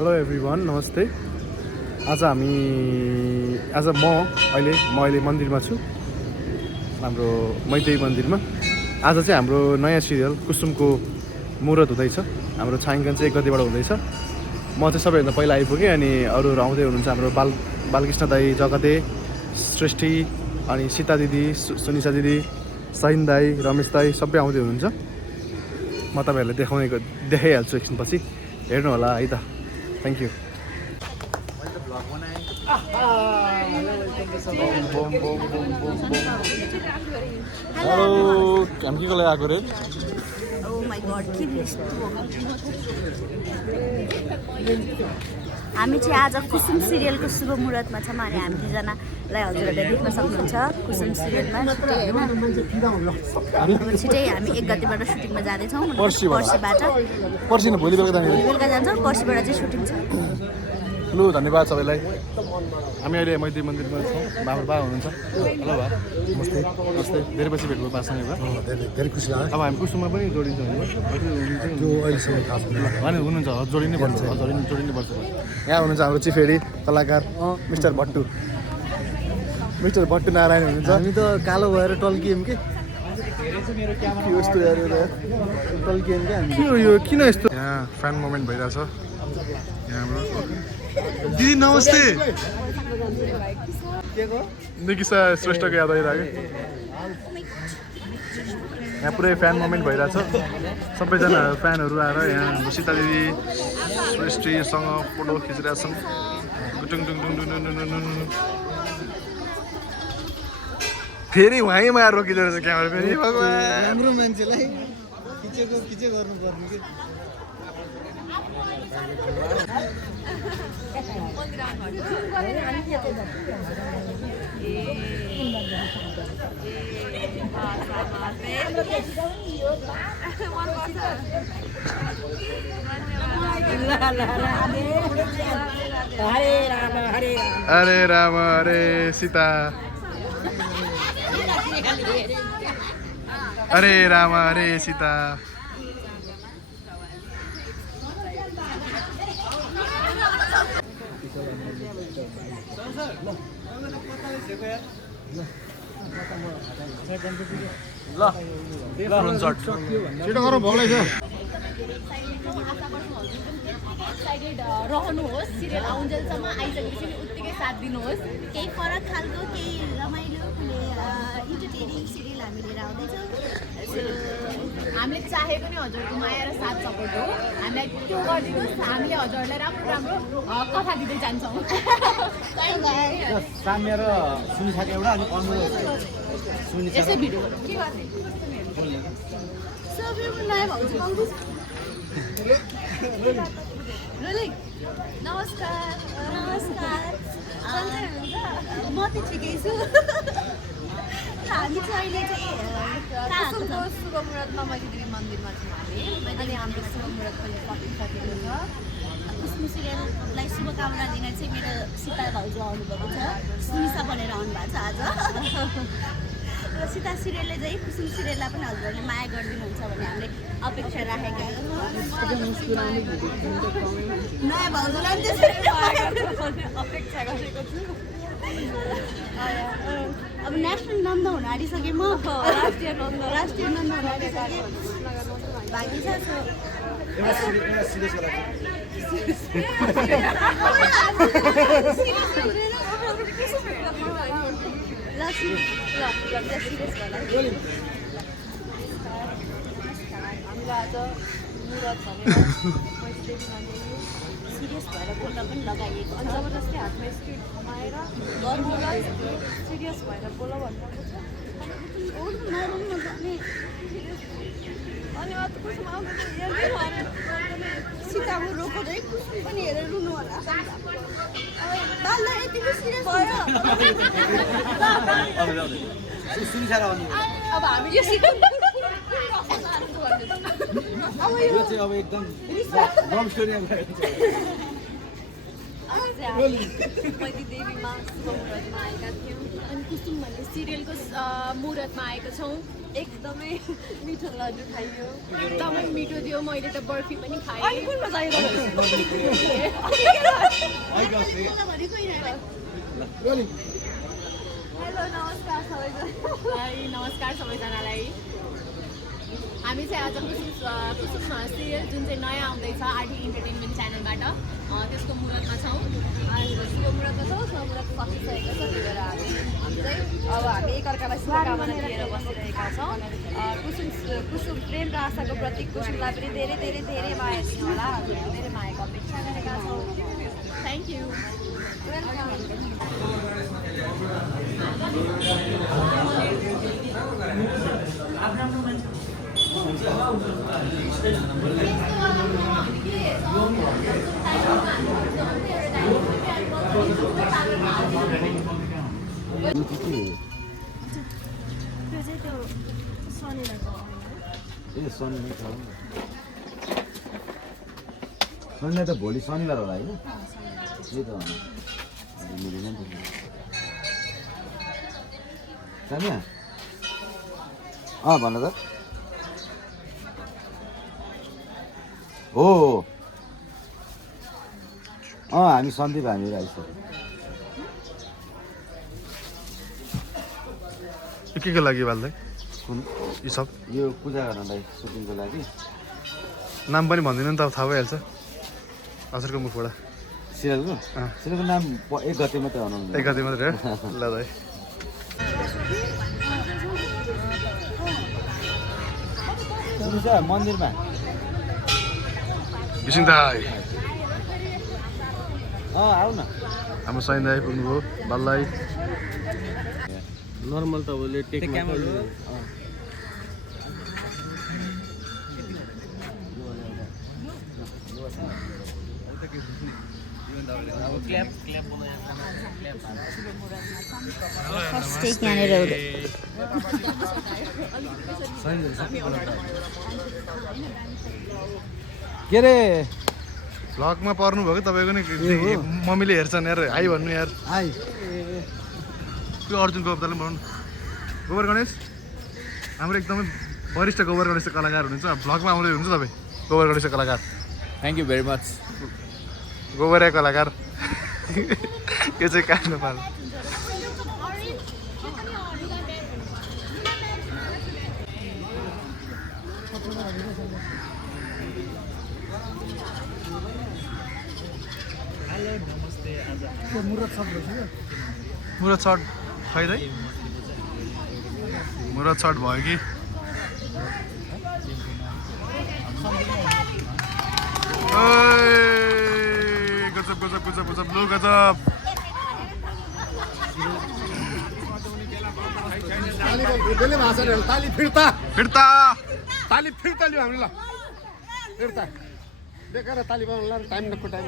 Hello everyone, नमस्ते। आज म अहिले मन्दिरमा छु, हाम्रो मैतेई मन्दिरमा। आज चाहिँ हाम्रो नयाँ सिरियल कुसुमको मुहुर्त हुँदैछ। हाम्रो छायाङ्कन चाहिँ 1 गतेबाट हुँदैछ। म चाहिँ सबैभन्दा पहिला आइपुगेँ, अनि अरूहरू आउँदै हुनुहुन्छ। हाम्रो बालकृष्ण दाई, जगदे, श्रेष्ठी, अनि सीता दिदी, सुनिसा दिदी, सहिन दाई, रमेश दाई सबै आउँदै हुनुहुन्छ। म तपाईँहरूलाई देखाइहाल्छु एकछिनपछि, हेर्नु होला है त। Thank you. हेलो, हामी के लागि आएको रे? हामी चाहिँ आज कुसुम सिरियलको शुभ मुहुर्तमा छौँ अनि हामी दुईजनालाई हजुरहरूले देख्न सक्नुहुन्छ कुसुम सिरियलमा छिटै हामी 1 गतेबाट सुटिङमा जाँदैछौँ। पर्सि न भोलि बेलुका जान्छौँ। पर्सिबाट चाहिँ सुटिङ छ। लु, धन्यवाद सबैलाई। हामी अहिले मैत्री मन्दिरमा छौँ। बा हुनुहुन्छ। हेलो बा, नमस्ते। नमस्ते, धेरै पछि भेट्नु पासँग भयो। धेरै खुसी लाग्यो। अब हामी कुसुममा पनि जोडिन्छौँ त्यो अहिलेसम्म थाहा छैन। हुनुहुन्छ, जोडिनै पर्छ। जोडिनुपर्छ। यहाँ हुनुहुन्छ हाम्रो चिफ एडी कलाकार मिस्टर भट्टु नारायण हुनुहुन्छ। हामी त कालो भएर टल्कियौँ कि यस्तो टल्कियौँ क्या हामी। के हो यो, किन यस्तो? यहाँ फ्यान मोमेन्ट भइरहेछ। यहाँ हाम्रो दिदी नमस्ते। निकिसा श्रेष्ठको याद आइरहेको। यहाँ पुरै फ्यान मोमेन्ट भइरहेछ। सबैजना फ्यानहरू आएर यहाँ हाम्रो सीता दिदी श्रेष्ठीसँग फोटो खिचिरहेछन्। फेरि उहाँमा रोकिँदो रहेछ क्यामेरा फेरि। भगवान्, राम्रो मान्छेलाई खिचे गर्नुपर्ने कि हरे राम हरे सीता, हरे राम हरे सीता। छिटो गरौँ, भोग्लै छ। रहनुहोस्, सिरियल आउन्जेलसम्म आइसकेपछि उत्तिकै साथ दिनुहोस्। केही फरक खालको, केही रमाइलो, इन्टरटेनिङ सिरियल हामी लिएर आउँदैछौँ। हामीले चाहेको नि हजुरको माया र साथ सपोर्ट हो। हामीलाई त्यो गरिदिनुहोस्, हामीले हजुरहरूलाई राम्रो कथा दिँदै जान्छौँ। साम्य र सुनिसाको एउटा अनि अन्नु यसै भिडियो के गर्ने सबैमा नयाँ भाउजू पाउँदैछ। नमस्कार। म त ठिकै छु। हामी चाहिँ अहिले चाहिँ शुभ मुहुर्तमा मैत्री मन्दिरमा छौँ हामी। अनि हाम्रो शुभ मुहुर्त पनि सकिसकेको छ। कुसुम सिरियललाई शुभकामना दिन चाहिँ मेरो सीता भाउजू आउनुभएको छ। सुनिसा भनेर आउनुभएको छ आज। र सीता सिरियलले चाहिँ कुसुम सिरियललाई पनि हजुरहरूले माया गरिदिनुहुन्छ भन्ने हामीले अपेक्षा राखेका छौँ। नयाँ भाउजूलाई पनि त्यसरी अपेक्षा गरेको छु। अब नेसनल नन्द हुन आँटिसकेँ म। राष्ट्रिय नन्द हुन आँटिसकेँ। बाँकी छ हामीलाई आज मुहुर्त भनेर सिरियस भएर बोल्न पनि लगाइएको छ। जबरजस्ती हातमा स्क्रिप्ट थमाएर गर्नुलाई सिरियस भएर बोल भन्नुभएको छ। अनि कुसुम आउँदा सीताको रोको चाहिँ कुसुम पनि हेरेर रुनु होला। यतिको सिरियस भयो। अब हामी यो अब एकदम लभ स्टोरी आज चाहिँ हामी मैले देवीमा शुभ मुहुर्तमा आएका थियौँ अनि कुसुम भन्ने सिरियलको मुहुर्तमा आएको छौँ। एकदमै मिठो लड्डु खाइयो एकदमै मिठो थियो। मैले त बर्फी पनि खाएँ। अनि कुनमा चाहियो हेलो नमस्कार सबैजना। हाई नमस्कार सबैजनालाई। हामी चाहिँ आज कुसुम सिरियल जुन चाहिँ नयाँ आउँदैछ आरटी इन्टरटेनमेन्ट च्यानलबाट त्यसको मुहुर्तमा छौँ। शुभ मुहुर्तमा छौँ। शुभ मुहुर्त सकिसकेको छ, त्यही भएर हामी चाहिँ अब हामी एकअर्कालाई शुभकामना दिएर बसिरहेका छौँ। कुसुम प्रेम र आशाको प्रतीक कुसुमलाई पनि धेरै धेरै धेरै माया दिनु होला। हजुरहरू धेरै मायाको अपेक्षा गरेका छौँ। Thank you. शनिबार त भोलि शनिबार होला होइन त्यही त मिलेन नि त सामिया भन त हो हामी सन्दीप हामीहरू आइसक्यो के लागि बाल्दै कुन यी सब यो पूजा गर्नलाई सुटिङको लागि नाम पनि भन्दिनँ नि त अब थाहा भइहाल्छ हजुरको मुखबाट। सिरियलको नाम 1 गते मात्रै आउनु 1 गते मात्रै ल दाइ। मन्दिरमा विसिङ दाइ आऊ न हाम्रो सैन दाइ पुग्नुभयो बाललाई। नर्मल तपाईँले टेक के अरे भ्लगमा पर्नुभयो कि तपाईँको नि मम्मीले हेर्छन् यार हाई भन्नु यार। त्यो अर्जुन गोपदाले पनि भन्नु गोबर गणेश हाम्रो एकदमै वरिष्ठ गोबर गणेश कलाकार हुनुहुन्छ। भ्लगमा आउँदै हुनुहुन्छ तपाईँ गोबर गणेश कलाकार। Thank you very much. गोबरे कलाकार यो चाहिँ काट्नु पर्छ। मुरत सर्ट खैदै मुरत सर्ट भयो कि गजब गजब गजब गजब लु गजब। ताली फिर्ता फिर्ता ताली फिर्ता लियो हामीले ल फिर्ता बेकार ताली पाउनु टाइम नक्को टाइम